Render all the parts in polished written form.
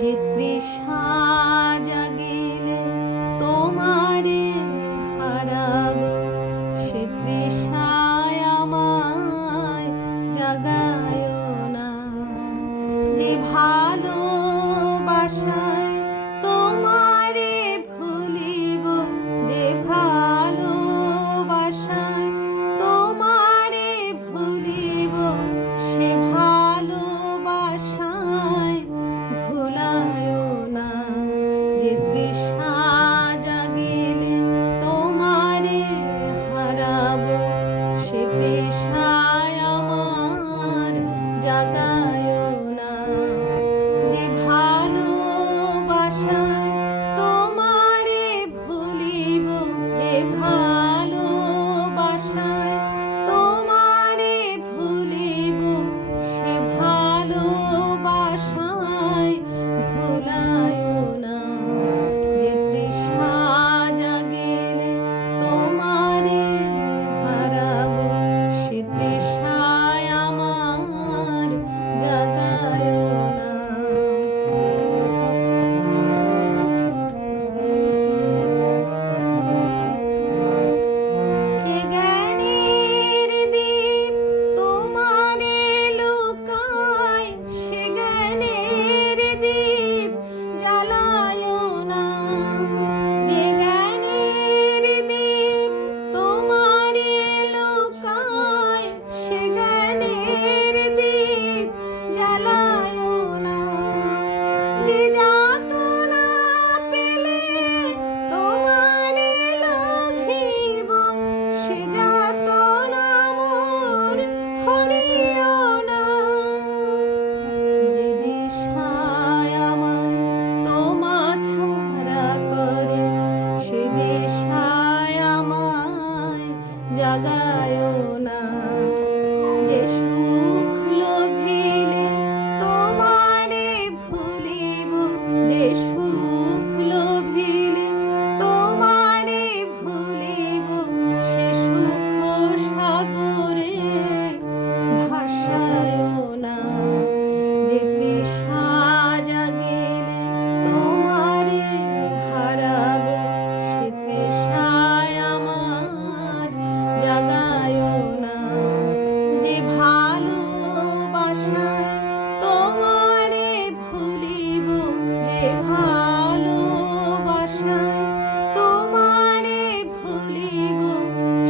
যে তৃষা জাগিলে তোমারে হারাবো, সে তৃষায় আমায় জাগায় না। যে ভালোবাসায় তোমারে ভুলিব, যে ভালোবাসায় তোমারে ভুলিব, সে ভালোবাসায় ভুলায় না। যে তৃষা জাগিলে তোমারে হারাবো, সে তৃষায় আমার জাগায় না। যে ভালোবাসায় তোমারে ভুলিব, যে ভালোবাসায় তোমারে ভুলিব, সে ভালোবাসায় ভুলায় না। যে তৃষা জাগিলে তোমারে হারাবো, সে তৃষায় আমার জাগায় না। যে জ্ঞানের দীপ তোমারে লুকায়, সে জ্ঞানের দীপ জ্বালায় না। যে জ্ঞানের দীপ তোমারে লুকায়, সে জ্ঞানের দীপ জ্বালায় না। যে যাতনা পেলে তোমারে লোভিব, সে যাতনা মোর হরিও না। যে দিশায় আমায় তোমা ছাড়া করে, সে দিশায় আমায় জাগায় না। যে সুখ লোভিলে তোমারে ভুলিব, যে সুখ লোভিলে তোমারে ভুলিব, সে সুখ সাগরে ভাসায় না। যে তৃষা জাগিলে তোমারে হারাবো, সে তৃষায় আমার জাগায় না। যে ভালোবাসায় তোমারে ভুলিব, যে ভালোবাসায় তোমারে ভুলিব,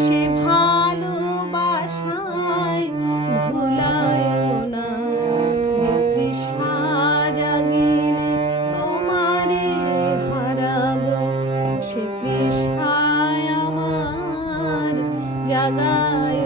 সে ভালোবাসায় ভুলায় না। যে তৃষা জাগিলে তোমারে হারাবো, সে তৃষায় আমার জাগায়